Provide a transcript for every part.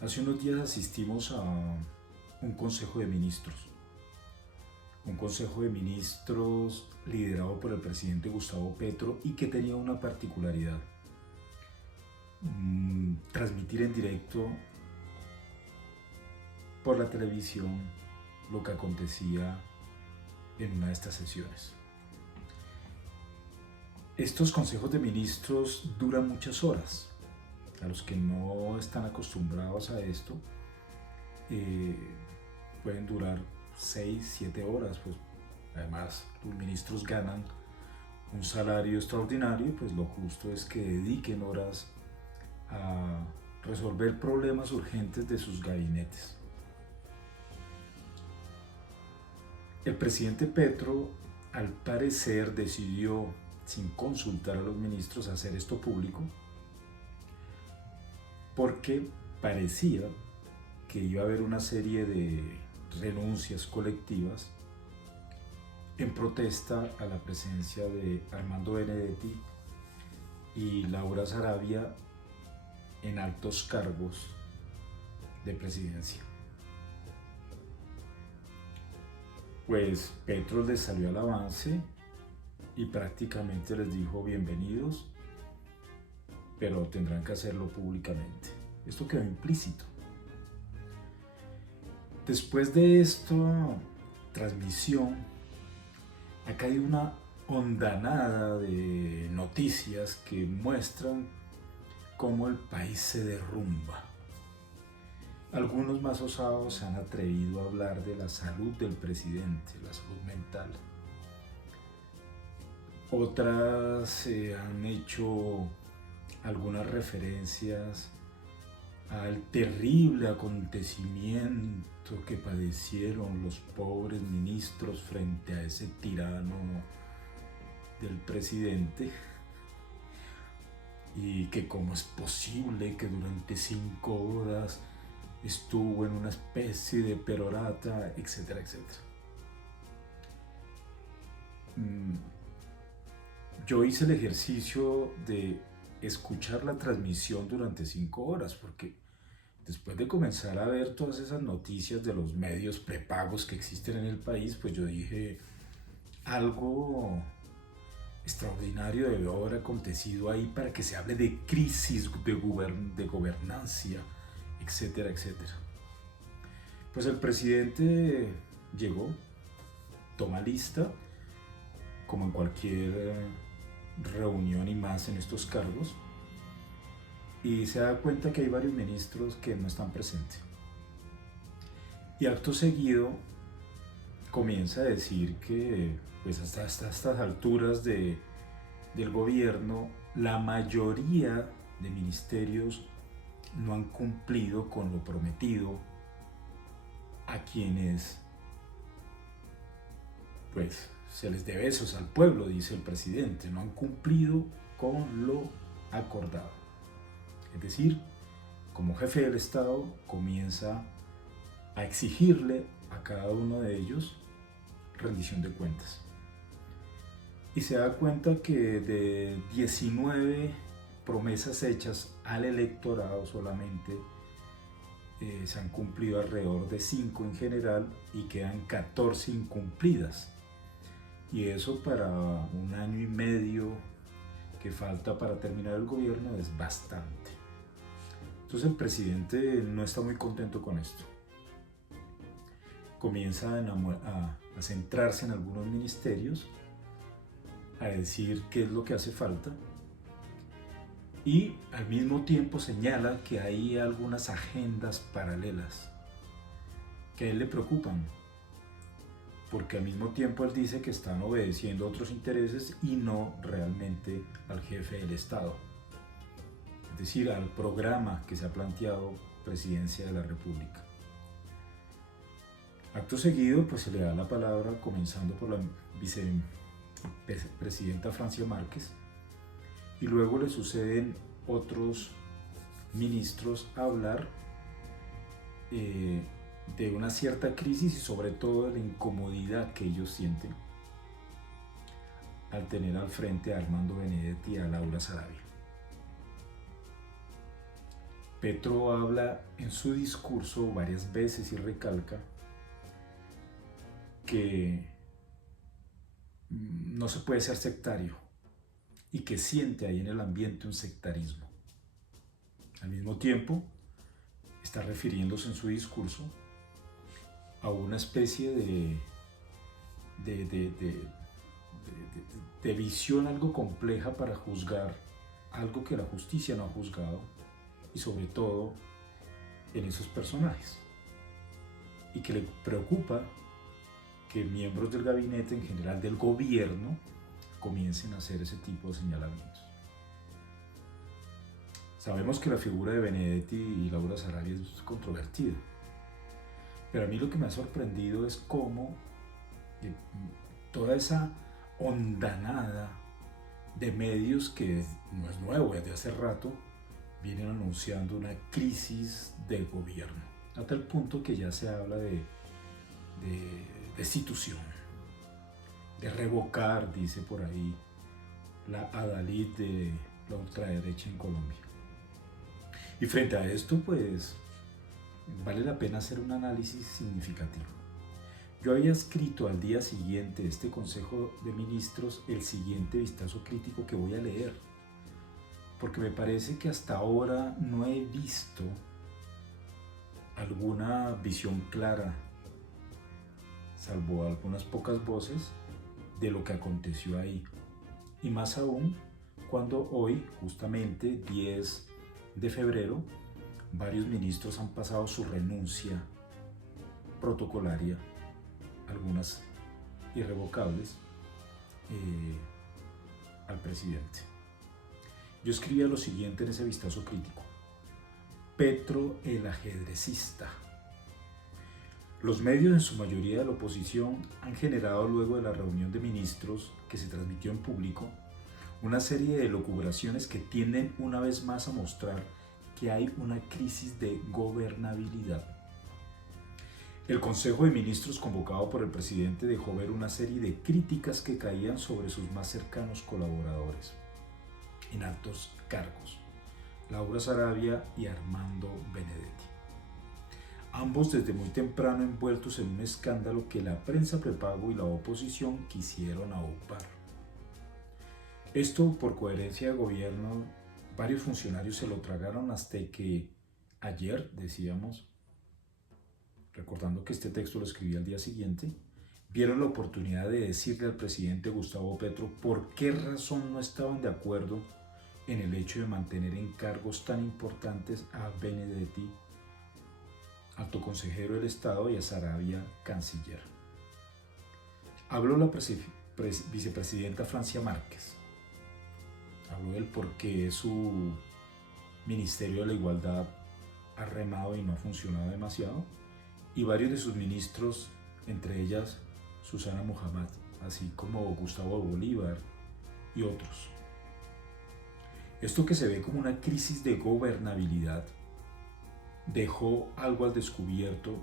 Hace unos días asistimos a un consejo de ministros, liderado por el presidente Gustavo Petro y que tenía una particularidad: transmitir en directo por la televisión lo que acontecía en una de estas sesiones. Estos consejos de ministros duran muchas horas. A los que no están acostumbrados a esto, pueden durar 6, 7 horas. Pues además los ministros ganan un salario extraordinario y pues lo justo es que dediquen horas a resolver problemas urgentes de sus gabinetes. El presidente Petro, al parecer, decidió, sin consultar a los ministros, hacer esto público porque parecía que iba a haber una serie de renuncias colectivas en protesta a la presencia de Armando Benedetti y Laura Sarabia en altos cargos de presidencia. Pues Petro les salió al avance y prácticamente les dijo: bienvenidos, pero tendrán que hacerlo públicamente. Esto quedó implícito. Después de esta transmisión, ha caído una hondanada de noticias que muestran cómo el país se derrumba. Algunos más osados se han atrevido a hablar de la salud del presidente, la salud mental. Otras han hecho algunas referencias al terrible acontecimiento que padecieron los pobres ministros frente a ese tirano del presidente, y que cómo es posible que durante 5 horas estuvo en una especie de perorata, etcétera, etcétera. Yo hice el ejercicio de escuchar la transmisión durante 5 horas, porque después de comenzar a ver todas esas noticias de los medios prepagos que existen en el país, pues yo dije: algo extraordinario debe haber acontecido ahí para que se hable de crisis de gobernancia, etcétera, etcétera. Pues el presidente llegó, toma lista, como en cualquier reunión y más en estos cargos, y se da cuenta que hay varios ministros que no están presentes. Y acto seguido comienza a decir que pues hasta estas alturas del gobierno, la mayoría de ministerios no han cumplido con lo prometido a quienes pues se les debe besos al pueblo, dice el presidente. No han cumplido con lo acordado. Es decir, como jefe del Estado comienza a exigirle a cada uno de ellos rendición de cuentas. Y se da cuenta que de 19 promesas hechas al electorado solamente se han cumplido alrededor de 5 en general y quedan 14 incumplidas. Y eso para un año y medio que falta para terminar el gobierno es bastante. Entonces el presidente no está muy contento con esto. Comienza a centrarse en algunos ministerios, a decir qué es lo que hace falta, y al mismo tiempo señala que hay algunas agendas paralelas que a él le preocupan, porque al mismo tiempo él dice que están obedeciendo a otros intereses y no realmente al jefe del Estado, es decir, al programa que se ha planteado Presidencia de la República. Acto seguido, pues se le da la palabra, comenzando por la vicepresidenta Francia Márquez, y luego le suceden otros ministros a hablar de una cierta crisis y sobre todo de la incomodidad que ellos sienten al tener al frente a Armando Benedetti y a Laura Sarabia. Petro habla en su discurso varias veces y recalca que no se puede ser sectario y que siente ahí en el ambiente un sectarismo. Al mismo tiempo, está refiriéndose en su discurso a una especie de, de, de, de visión algo compleja para juzgar algo que la justicia no ha juzgado, y sobre todo en esos personajes, y que le preocupa que miembros del gabinete, en general del gobierno, comiencen a hacer ese tipo de señalamientos. Sabemos que la figura de Benedetti y Laura Sarabia es controvertida, pero a mí lo que me ha sorprendido es cómo toda esa hondanada de medios, que no es nuevo, desde hace rato, vienen anunciando una crisis del gobierno, a tal punto que ya se habla de destitución, de revocar, dice por ahí, la adalid de la ultraderecha en Colombia. Y frente a esto, pues, vale la pena hacer un análisis significativo. Yo había escrito al día siguiente de este Consejo de Ministros el siguiente vistazo crítico que voy a leer, porque me parece que hasta ahora no he visto alguna visión clara, salvo algunas pocas voces, de lo que aconteció ahí. Y más aún cuando hoy, justamente 10 de febrero, varios ministros han pasado su renuncia protocolaria, algunas irrevocables, al presidente. Yo escribía lo siguiente en ese vistazo crítico: Petro el ajedrecista. Los medios, en su mayoría de la oposición, han generado luego de la reunión de ministros que se transmitió en público una serie de elucubraciones que tienden una vez más a mostrar que hay una crisis de gobernabilidad. El Consejo de Ministros convocado por el presidente dejó ver una serie de críticas que caían sobre sus más cercanos colaboradores en altos cargos, Laura Sarabia y Armando Benedetti. Ambos desde muy temprano envueltos en un escándalo que la prensa prepago y la oposición quisieron aupar. Esto, por coherencia de gobierno, varios funcionarios se lo tragaron hasta que ayer, decíamos, recordando que este texto lo escribí al día siguiente, vieron la oportunidad de decirle al presidente Gustavo Petro por qué razón no estaban de acuerdo en el hecho de mantener en cargos tan importantes a Benedetti, alto consejero del Estado, y a Sarabia, canciller. Habló la vicepresidenta Francia Márquez. Habló del por qué su Ministerio de la Igualdad ha remado y no ha funcionado demasiado, y varios de sus ministros, entre ellas Susana Muhammad, así como Gustavo Bolívar y otros. Esto, que se ve como una crisis de gobernabilidad, dejó algo al descubierto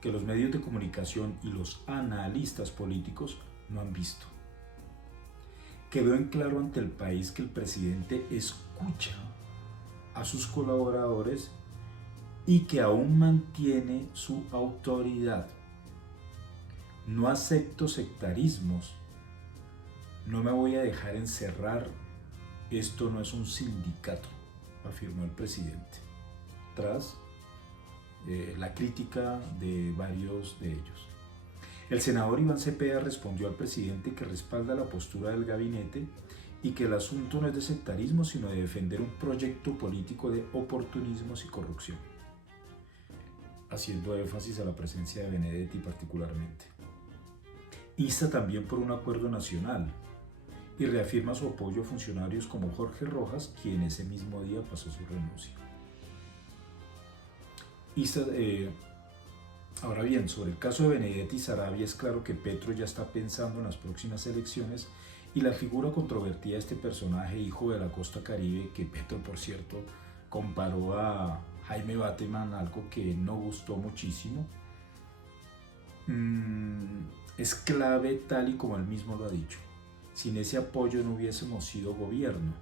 que los medios de comunicación y los analistas políticos no han visto. Quedó en claro ante el país que el presidente escucha a sus colaboradores y que aún mantiene su autoridad. No acepto sectarismos, no me voy a dejar encerrar, esto no es un sindicato, afirmó el presidente, tras la crítica de varios de ellos. El senador Iván Cepeda respondió al presidente que respalda la postura del gabinete y que el asunto no es de sectarismo, sino de defender un proyecto político de oportunismos y corrupción, haciendo énfasis a la presencia de Benedetti particularmente. Insta también por un acuerdo nacional y reafirma su apoyo a funcionarios como Jorge Rojas, quien ese mismo día pasó su renuncia. Ahora bien, sobre el caso de Benedetti y Sarabia, es claro que Petro ya está pensando en las próximas elecciones, y la figura controvertida de este personaje, hijo de la costa caribe, que Petro, por cierto, comparó a Jaime Bateman, algo que no gustó muchísimo, es clave, tal y como él mismo lo ha dicho. Sin ese apoyo no hubiésemos sido gobierno.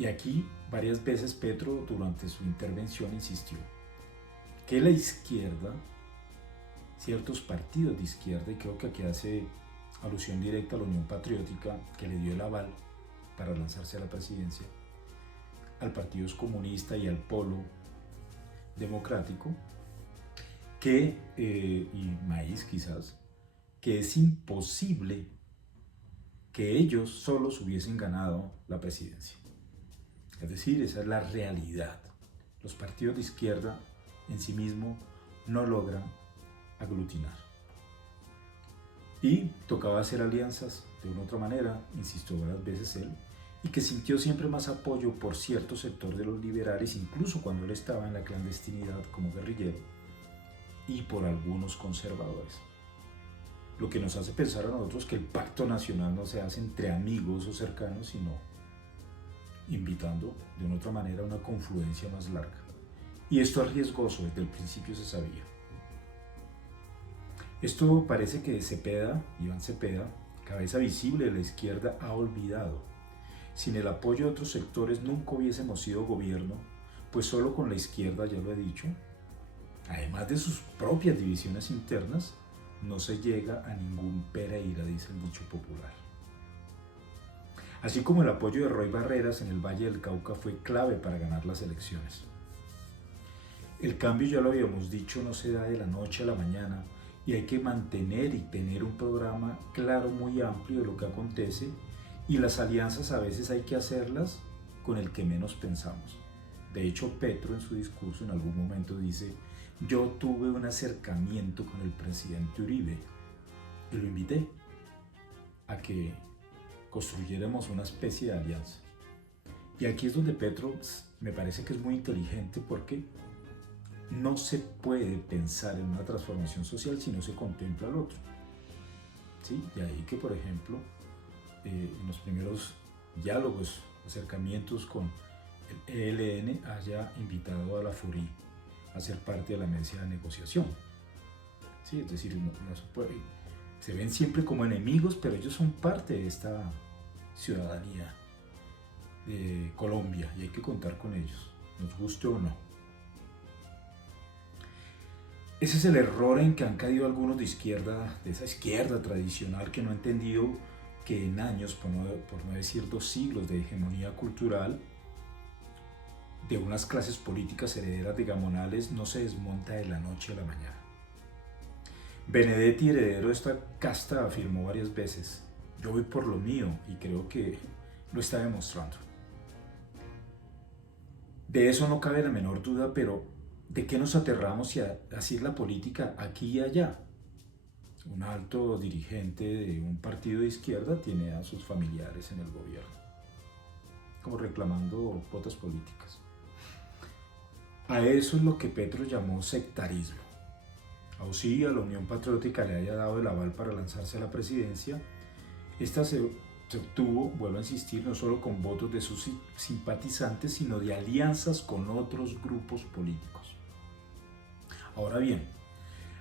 Y aquí varias veces Petro durante su intervención insistió que la izquierda, ciertos partidos de izquierda, y creo que aquí hace alusión directa a la Unión Patriótica, que le dio el aval para lanzarse a la presidencia, al Partido Comunista y al Polo Democrático, y Maíz quizás, que es imposible que ellos solos hubiesen ganado la presidencia. Es decir, esa es la realidad. Los partidos de izquierda en sí mismos no logran aglutinar. Y tocaba hacer alianzas de una u otra manera, insistió varias veces él, y que sintió siempre más apoyo por cierto sector de los liberales, incluso cuando él estaba en la clandestinidad como guerrillero, y por algunos conservadores. Lo que nos hace pensar a nosotros que el pacto nacional no se hace entre amigos o cercanos, sino invitando de una otra manera a una confluencia más larga. Y esto es riesgoso, desde el principio se sabía. Esto parece que Cepeda, Iván Cepeda, cabeza visible de la izquierda, ha olvidado. Sin el apoyo de otros sectores nunca hubiésemos sido gobierno, pues solo con la izquierda, ya lo he dicho, además de sus propias divisiones internas, no se llega a ningún Pereira, dice el dicho popular. Así como el apoyo de Roy Barreras en el Valle del Cauca fue clave para ganar las elecciones. El cambio, ya lo habíamos dicho, no se da de la noche a la mañana y hay que mantener y tener un programa claro, muy amplio de lo que acontece, y las alianzas a veces hay que hacerlas con el que menos pensamos. De hecho, Petro en su discurso en algún momento dice: yo tuve un acercamiento con el presidente Uribe y lo invité a que construyéramos una especie de alianza. Y aquí es donde Petro me parece que es muy inteligente, porque no se puede pensar en una transformación social si no se contempla al otro. ¿Sí? De ahí que, por ejemplo, en los primeros diálogos, acercamientos con el ELN, haya invitado a la FURI a ser parte de la mesa de negociación. ¿Sí? Es decir, no se puede, se ven siempre como enemigos, pero ellos son parte de esta ciudadanía de Colombia y hay que contar con ellos, nos guste o no. Ese es el error en que han caído algunos de izquierda, de esa izquierda tradicional, que no ha entendido que en años, por no decir 2 siglos de hegemonía cultural de unas clases políticas herederas de Gamonales, no se desmonta de la noche a la mañana. Benedetti, heredero de esta casta, afirmó varias veces: yo voy por lo mío, y creo que lo está demostrando. De eso no cabe la menor duda, pero ¿de qué nos aterramos si así es la política aquí y allá? Un alto dirigente de un partido de izquierda tiene a sus familiares en el gobierno, como reclamando cuotas políticas. A eso es lo que Petro llamó sectarismo. Así a la Unión Patriótica le haya dado el aval para lanzarse a la presidencia, esta se obtuvo, vuelvo a insistir, no solo con votos de sus simpatizantes, sino de alianzas con otros grupos políticos. Ahora bien,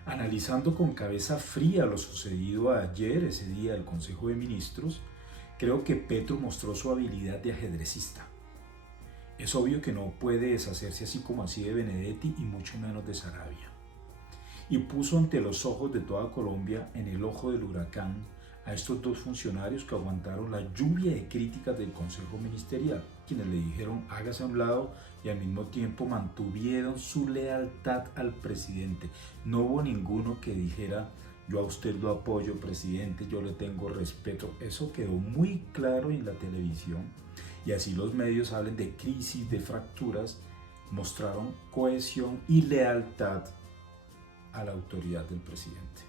analizando con cabeza fría lo sucedido ayer, ese día del Consejo de Ministros, creo que Petro mostró su habilidad de ajedrecista. Es obvio que no puede deshacerse así como así de Benedetti y mucho menos de Saravia. Y puso ante los ojos de toda Colombia, en el ojo del huracán, a estos 2 funcionarios que aguantaron la lluvia de críticas del Consejo Ministerial, quienes le dijeron hágase a un lado y al mismo tiempo mantuvieron su lealtad al presidente. No hubo ninguno que dijera yo a usted lo apoyo, presidente, yo le tengo respeto. Eso quedó muy claro en la televisión, y así los medios hablan de crisis, de fracturas, mostraron cohesión y lealtad a la autoridad del presidente.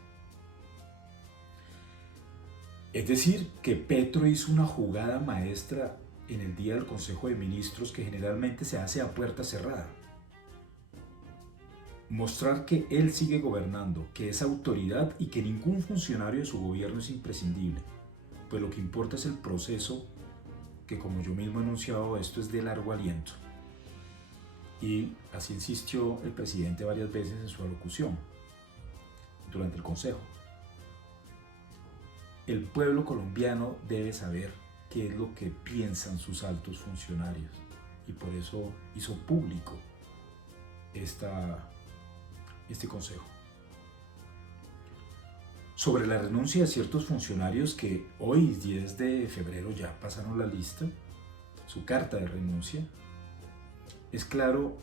Es decir, que Petro hizo una jugada maestra en el día del Consejo de Ministros, que generalmente se hace a puerta cerrada. Mostrar que él sigue gobernando, que es autoridad y que ningún funcionario de su gobierno es imprescindible, pues lo que importa es el proceso, que como yo mismo he anunciado, esto es de largo aliento. Y así insistió el presidente varias veces en su alocución durante el Consejo. El pueblo colombiano debe saber qué es lo que piensan sus altos funcionarios y por eso hizo público este consejo. Sobre la renuncia de ciertos funcionarios que hoy, 10 de febrero, ya pasaron la lista, su carta de renuncia, es claro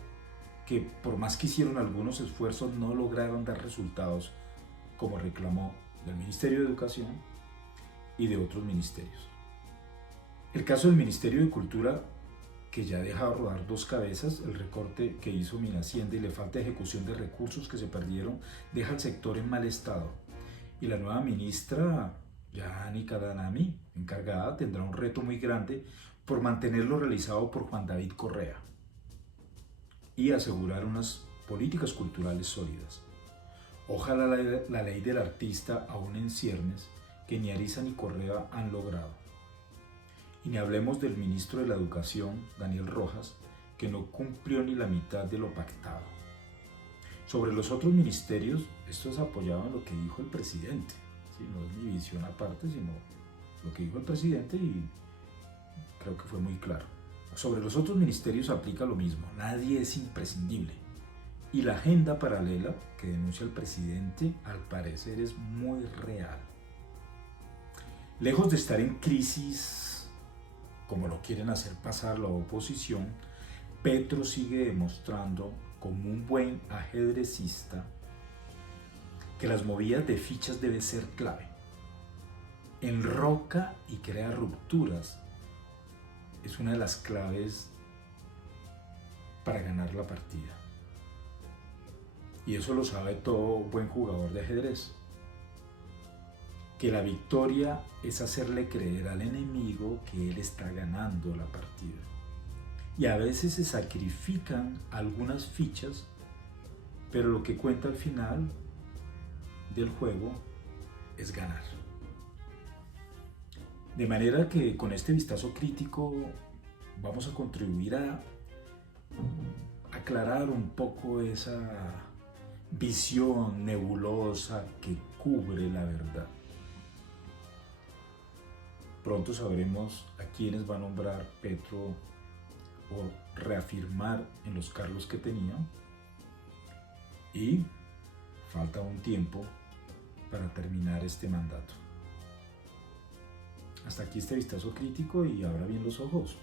que por más que hicieron algunos esfuerzos no lograron dar resultados como reclamó del Ministerio de Educación y de otros ministerios. El caso del Ministerio de Cultura, que ya ha dejado rodar dos cabezas, el recorte que hizo Minhacienda y la falta de ejecución de recursos que se perdieron deja al sector en mal estado. Y la nueva ministra, Yahani Kadanami, encargada, tendrá un reto muy grande por mantenerlo realizado por Juan David Correa y asegurar unas políticas culturales sólidas. Ojalá la ley del artista aún en ciernes, que ni Ariza ni Correa han logrado. Y ni hablemos del ministro de la Educación, Daniel Rojas, que no cumplió ni la mitad de lo pactado. Sobre los otros ministerios, esto es apoyado en lo que dijo el presidente. ¿Sí? No es mi visión aparte, sino lo que dijo el presidente y creo que fue muy claro. Sobre los otros ministerios aplica lo mismo, nadie es imprescindible. Y la agenda paralela que denuncia el presidente al parecer es muy real. Lejos de estar en crisis, como lo quieren hacer pasar la oposición, Petro sigue demostrando como un buen ajedrecista que las movidas de fichas debe ser clave. Enroca y crea rupturas. Es una de las claves para ganar la partida. Y eso lo sabe todo buen jugador de ajedrez. Que la victoria es hacerle creer al enemigo que él está ganando la partida. Y a veces se sacrifican algunas fichas, pero lo que cuenta al final del juego es ganar. De manera que con este vistazo crítico vamos a contribuir a aclarar un poco esa visión nebulosa que cubre la verdad. Pronto sabremos a quiénes va a nombrar Petro o reafirmar en los cargos que tenía, y falta un tiempo para terminar este mandato. Hasta aquí este vistazo crítico y abra bien los ojos.